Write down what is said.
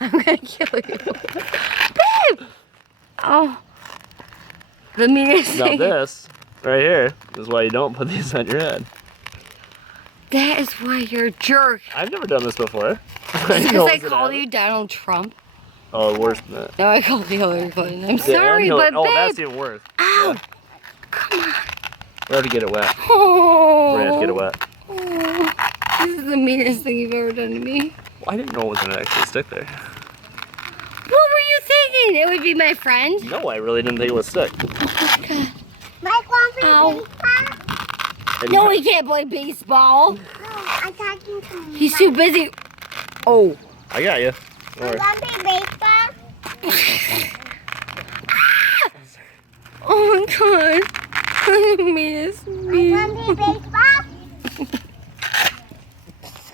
I'm gonna kill you. Babe! Oh. The meanest Now thing. this, right here, is why you don't put these on your head. That is why you're a jerk. I've never done this before. Just because I called you Donald Trump. Oh, worse than that. No, I called you Hillary Clinton. I'm sorry, but oh, babe. that's even worse. Ow! Yeah. Come on. We're gonna have to get it wet. Oh. We're gonna have to get it wet. Oh. This is the meanest thing you've ever done to me. Well, I didn't know it was gonna actually stick there. What were you thinking? It would be my friend? No, I really didn't think it would stick. Oh, God. Mike wants to Ow. baseball? No, he can't play baseball. No, I'm talking to him. He's too busy. Oh. I got you. You want to play baseball? Oh, my God. Meanest. I want to play baseball?